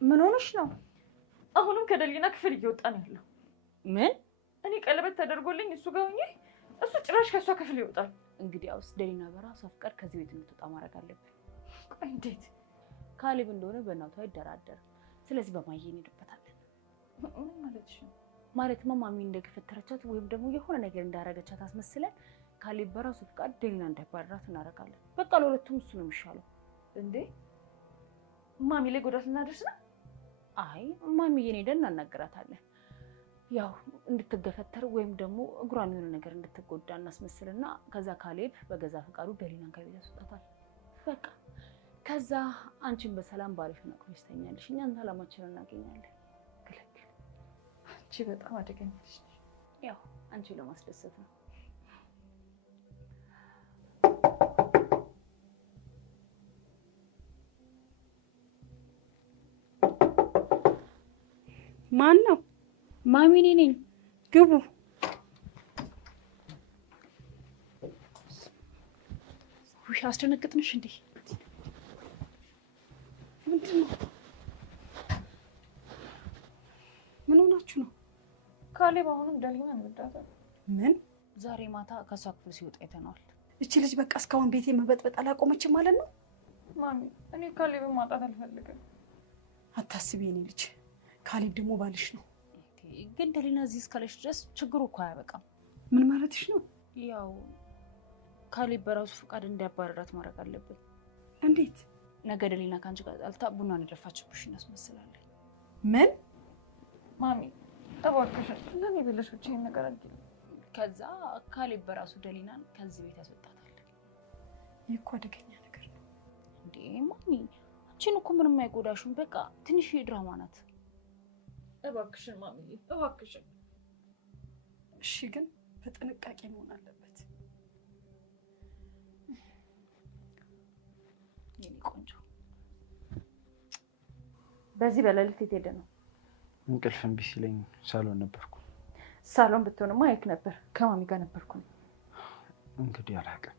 ምን ሆነሽ ነው? አሁንም ከደሊና ክፍል እየወጣ ነው ያለው። ምን? እኔ ቀለበት ተደርጎልኝ እሱ ጋር ሆኜ እሱ ጭራሽ ከሷ ክፍል ይወጣል። እንግዲህ አውስ ደሊና በራሷ ፍቃድ ከዚህ ቤት እንድትወጣ ማድረግ አለብን። ቆይ እንዴት? ካሌብ እንደሆነ በእናቱ አይደራደርም። ስለዚህ በማየ እንሄድበታለን። ምን ማለትሽ ነው? ማለትማ ማሚ እንደገፈተረቻት ወይም ደግሞ የሆነ ነገር እንዳረገቻት አስመስለን ካሌብ በራሱ ፍቃድ ደሊና እንዳይባረራት እናደርጋለን። በቃ ለሁለቱም እሱ ነው የሚሻለው። እንዴ ማሚ ላይ ጉዳት ልናደርስ ነው? አይ ማሚዬን ሄደን እናናግራታለን። ያው እንድትገፈተር ወይም ደግሞ እግሯን የሆነ ነገር እንድትጎዳ እናስመስልና ከዛ ካሌብ በገዛ ፍቃዱ ደሊናን ከቤት ያስወጣታል። በቃ ከዛ አንቺን በሰላም ባለሽና ቆይተሽ ተኛለሽ፣ እኛም ሰላማችንን እናገኛለን። ግለግል። አንቺ በጣም አደገኛ ነሽ። ያው አንቺ ለማስደሰት ነው። ማን ነው? ማሚ እኔ ነኝ። ግቡ። ውሽ አስደነግጥንሽ እንዴ? ምንድን ነው? ምን ሆናችሁ ነው? ካሌብ አሁንም ደሊና እንወዳታለን። ምን? ዛሬ ማታ ከሷ ክፍል ሲወጣ አይተነዋል። እቺ ልጅ በቃ እስካሁን ቤቴ መበጥበጥ አላቆመችም ማለት ነው? ማሚ እኔ ካሌብን ማጣት አልፈልግም። አታስቢ የኔ ልጅ፣ ካሌብ ደግሞ ባልሽ ነው። ግን ደሊና እዚህ እስካለች ድረስ ችግሩ እኮ አያበቃም። ምን ማለትሽ ነው? ያው ካሌብ በራሱ ፍቃድ እንዲያባረራት ማድረግ አለብን። እንዴት? ነገ ደሊና ከአንቺ ጋር ጣልታ ቡናን የደፋችብሽ እናስመስላለን። ምን? ማሚ እባክሽን ለኔ ብለሽ ብቻ ይሄን ነገር አድርጊ። ከዛ ካሌብ በራሱ ደሊናን ከዚህ ቤት ያስወጣታል። ይህ እኮ አደገኛ ነገር ነው። እንዴ ማሚ አንቺን እኮ ምንም አይጎዳሽም። በቃ ትንሽ ድራማ ናት። እባክሽን ማሚ እባክሽን። እሺ ግን በጥንቃቄ መሆን አለበት። የኔ ቆንጆ በዚህ በሌሊት የት ሄደ ነው? እንቅልፍ እምቢ ሲለኝ ሳሎን ነበርኩ። ሳሎን ብትሆንማ የት ነበር? ከማሚ ጋር ነበርኩ። እንግዲህ አላውቅም።